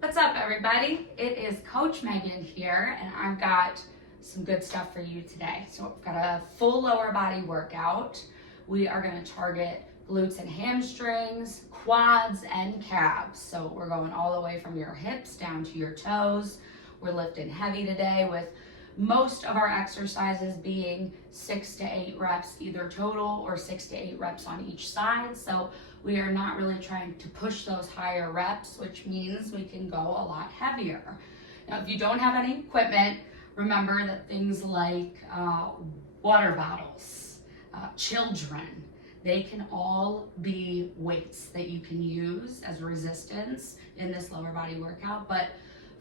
What's up, everybody? It is Coach Megan here, and I've got some good stuff for you today. So I've got a full lower body workout. We are going to target glutes and hamstrings, quads and calves. So we're going all the way from your hips down to your toes. We're lifting heavy today, with most of our exercises being 6 to 8 reps either total, or 6 to 8 reps on each side. So we are not really trying to push those higher reps, which means we can go a lot heavier. Now, if you don't have any equipment, remember that things like water bottles, children, they can all be weights that you can use as resistance in this lower body workout. But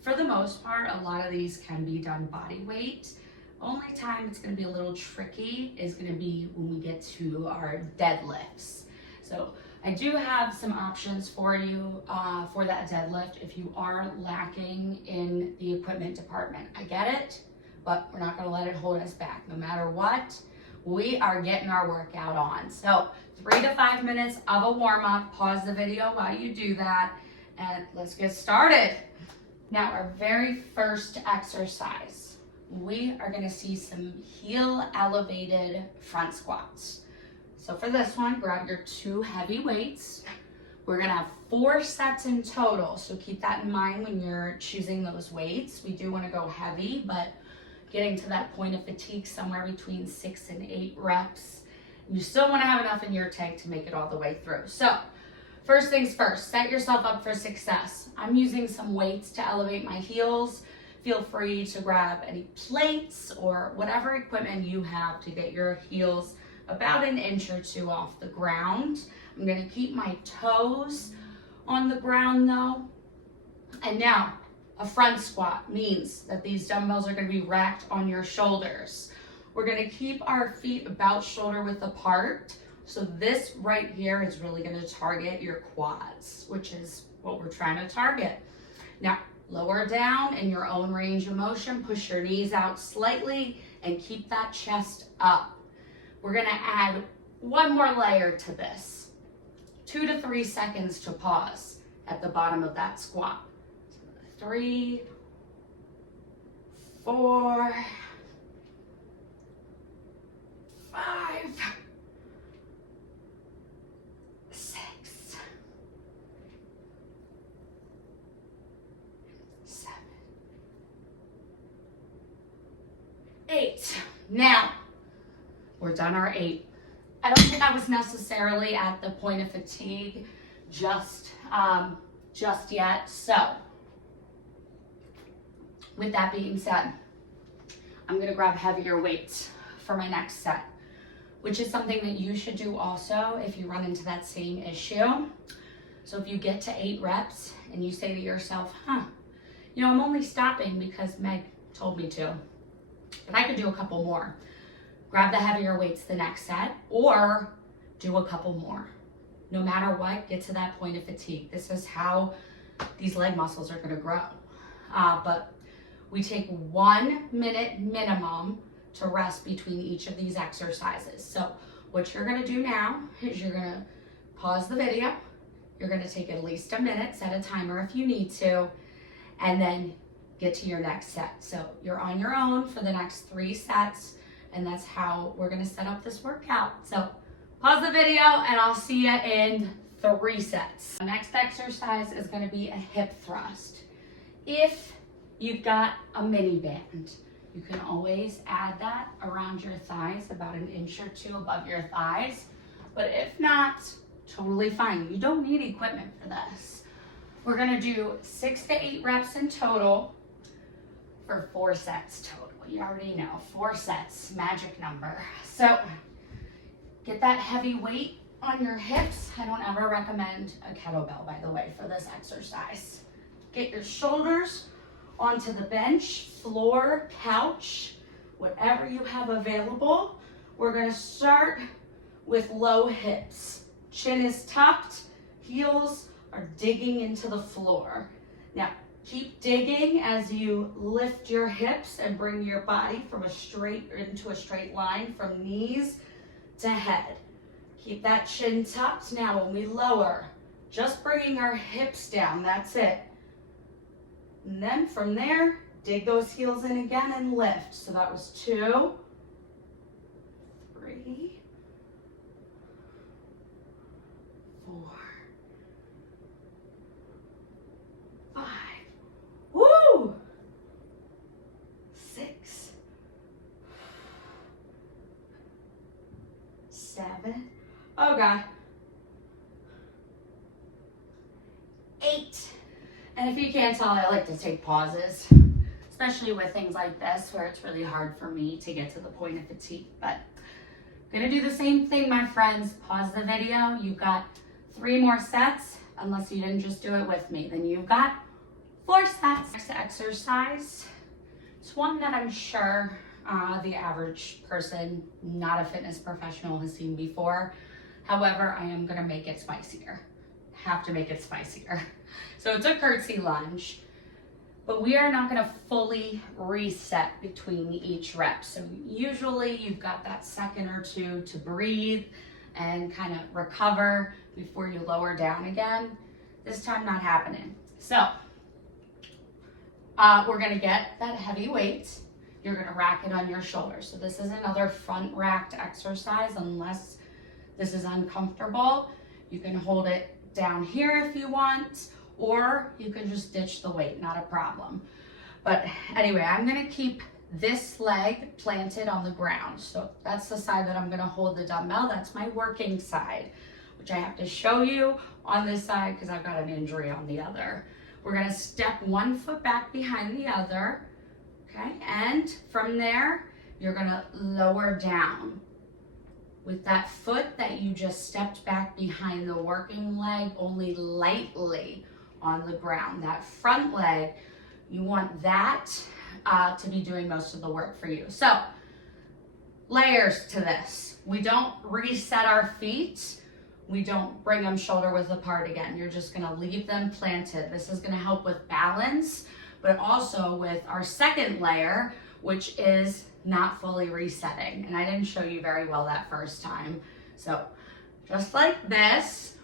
for the most part, a lot of these can be done body weight. Only time it's going to be a little tricky is going to be when we get to our deadlifts. So I do have some options for you for that deadlift if you are lacking in the equipment department. I get it, but we're not going to let it hold us back. No matter what, we are getting our workout on. So 3 to 5 minutes of a warm-up. Pause the video while you do that, and let's get started. Now, our very first exercise, we are going to see some heel elevated front squats. So for this one, grab your 2 heavy weights. We're going to have 4 sets in total, so keep that in mind when you're choosing those weights. We do want to go heavy, but getting to that point of fatigue somewhere between 6 and 8 reps. You still want to have enough in your tank to make it all the way through. So first things first, set yourself up for success. I'm using some weights to elevate my heels. Feel free to grab any plates or whatever equipment you have to get your heels about 1 inch or 2 off the ground. I'm going to keep my toes on the ground though. And now, a front squat means that these dumbbells are going to be racked on your shoulders. We're going to keep our feet about shoulder width apart. So this right here is really going to target your quads, which is what we're trying to target. Now, lower down in your own range of motion, push your knees out slightly and keep that chest up. We're going to add 1 more layer to this. 2 to 3 seconds to pause at the bottom of that squat. 3, 4, 5, 6, 7, 8. Now, we're done our 8. I don't think I was necessarily at the point of fatigue just yet. So, with that being said, I'm gonna grab heavier weights for my next set, which is something that you should do also if you run into that same issue. So if you get to 8 reps and you say to yourself, I'm only stopping because Meg told me to, but I could do a couple more. Grab the heavier weights the next set, or do a couple more. No matter what, get to that point of fatigue. This is how these leg muscles are gonna grow. But we take 1 minute minimum to rest between each of these exercises. So what you're gonna do now is you're gonna pause the video. You're gonna take at least a minute, set a timer if you need to, and then get to your next set. So you're on your own for the next 3 sets, and that's how we're gonna set up this workout. So pause the video and I'll see you in 3 sets. The next exercise is gonna be a hip thrust. If you've got a mini band, you can always add that around your thighs, about 1 inch or 2 above your thighs. But if not, totally fine. You don't need equipment for this. We're gonna do 6 to 8 reps in total for 4 sets total. You already know, 4 sets, magic number. So get that heavy weight on your hips. I don't ever recommend a kettlebell, by the way, for this exercise. Get your shoulders onto the bench, floor, couch, whatever you have available. We're gonna start with low hips. Chin is tucked, heels are digging into the floor. Now, keep digging as you lift your hips and bring your body into a straight line from knees to head. Keep that chin tucked. Now when we lower, just bringing our hips down, that's it. And then from there, dig those heels in again and lift. So that was 2, 3, 4, 5. Woo! 6, 7. Oh God. 8. And if you can't tell, I like to take pauses, especially with things like this where it's really hard for me to get to the point of fatigue. But I'm gonna do the same thing, my friends. Pause the video. You've got 3 more sets, unless you didn't just do it with me. Then you've got 4 sets. Next exercise. It's one that I'm sure the average person, not a fitness professional, has seen before. However, I am gonna make it spicier. Have to make it spicier. So it's a curtsy lunge, but we are not gonna fully reset between each rep. So usually you've got that second or 2 to breathe and kind of recover before you lower down again. This time not happening. So we're gonna get that heavy weight. You're gonna rack it on your shoulders. So this is another front racked exercise. Unless this is uncomfortable, you can hold it down here if you want, or you can just ditch the weight, not a problem. But anyway, I'm gonna keep this leg planted on the ground. So that's the side that I'm gonna hold the dumbbell. That's my working side, which I have to show you on this side because I've got an injury on the other. We're gonna step 1 foot back behind the other, okay? And from there, you're gonna lower down with that foot that you just stepped back behind the working leg, only lightly on the ground. That front leg, you want that to be doing most of the work for you. So, layers to this. We don't reset our feet. We don't bring them shoulder width apart again. You're just gonna leave them planted. This is gonna help with balance, but also with our second layer, which is not fully resetting. And I didn't show you very well that first time. So just like this,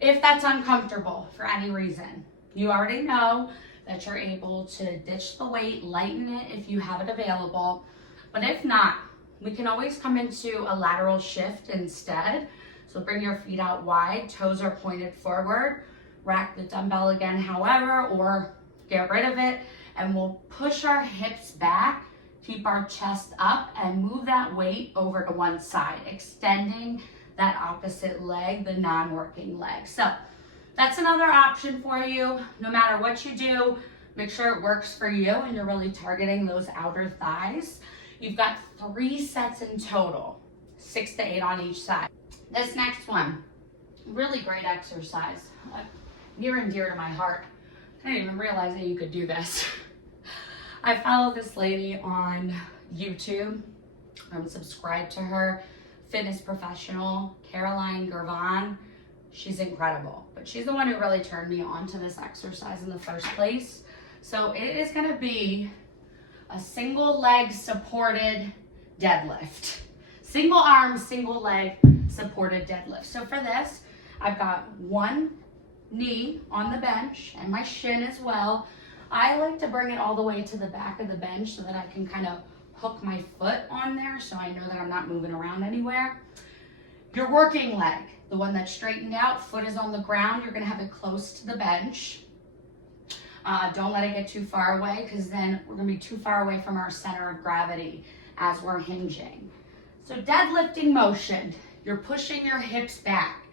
if that's uncomfortable for any reason, you already know that you're able to ditch the weight, lighten it if you have it available. But if not, we can always come into a lateral shift instead. So bring your feet out wide, toes are pointed forward, rack the dumbbell again, however, or get rid of it, and we'll push our hips back, keep our chest up, and move that weight over to one side, extending that opposite leg, the non-working leg. So that's another option for you. No matter what you do, make sure it works for you and you're really targeting those outer thighs. You've got 3 sets in total, 6 to 8 on each side. This next one, really great exercise, near and dear to my heart. I didn't even realize that you could do this. I follow this lady on YouTube. I'm subscribed to her, fitness professional, Caroline Gervon. She's incredible, but she's the one who really turned me on to this exercise in the first place. So it is gonna be a single leg supported deadlift. Single arm, single leg supported deadlift. So for this, I've got one knee on the bench and my shin as well. I like to bring it all the way to the back of the bench so that I can kind of hook my foot on there so I know that I'm not moving around anywhere. Your working leg, the one that's straightened out, foot is on the ground, you're gonna have it close to the bench. Don't let it get too far away because then we're gonna be too far away from our center of gravity as we're hinging. So deadlifting motion, you're pushing your hips back.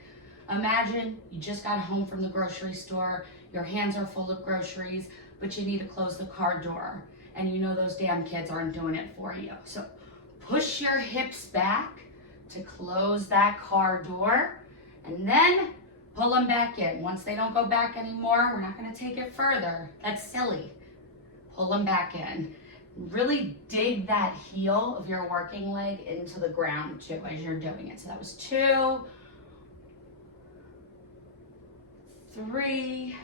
Imagine you just got home from the grocery store, your hands are full of groceries, but you need to close the car door. And you know those damn kids aren't doing it for you. So push your hips back to close that car door and then pull them back in. Once they don't go back anymore, we're not gonna take it further. That's silly. Pull them back in. Really dig that heel of your working leg into the ground too as you're doing it. So that was 2, 3,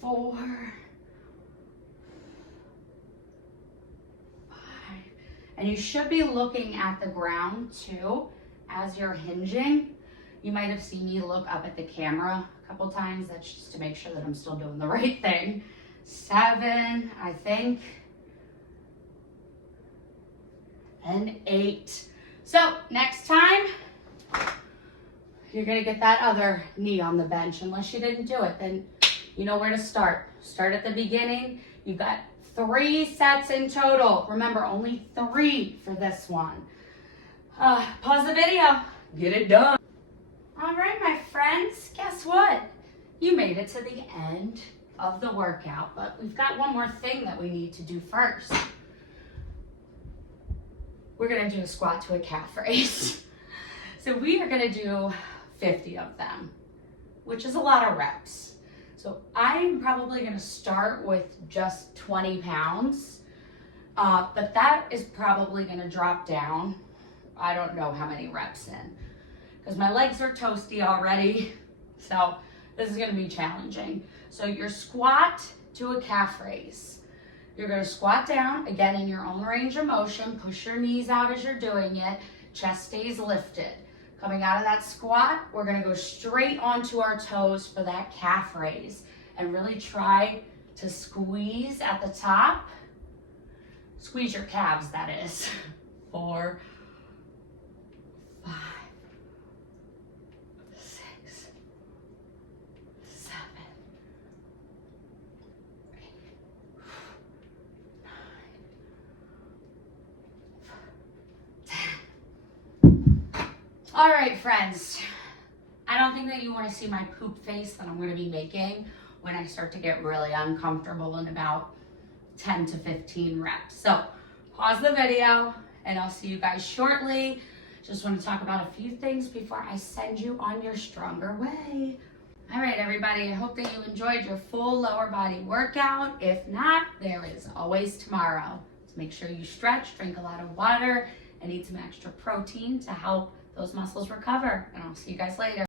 4, 5. And you should be looking at the ground too as you're hinging. You might have seen me look up at the camera a couple times. That's just to make sure that I'm still doing the right thing. 7, I think. And 8. So next time, you're gonna get that other knee on the bench. Unless you didn't do it, then you know where to start. Start at the beginning. You've got 3 sets in total. Remember, only 3 for this one. Pause the video. Get it done. All right, my friends, guess what? You made it to the end of the workout, but we've got one more thing that we need to do first. We're gonna do a squat to a calf raise. So we are gonna do 50 of them, which is a lot of reps. So I'm probably gonna start with just 20 pounds, but that is probably gonna drop down. I don't know how many reps in, because my legs are toasty already. So this is gonna be challenging. So your squat to a calf raise. You're gonna squat down, again in your own range of motion, push your knees out as you're doing it, chest stays lifted. Coming out of that squat, we're gonna go straight onto our toes for that calf raise and really try to squeeze at the top. Squeeze your calves, that is. 4, 5, 6, 7, 8, 9, 10. All right, friends. I don't think that you want to see my poop face that I'm going to be making when I start to get really uncomfortable in about 10 to 15 reps. So pause the video and I'll see you guys shortly. Just want to talk about a few things before I send you on your stronger way. All right, everybody, I hope that you enjoyed your full lower body workout. If not, there is always tomorrow. So make sure you stretch, drink a lot of water, and eat some extra protein to help those muscles recover. And I'll see you guys later.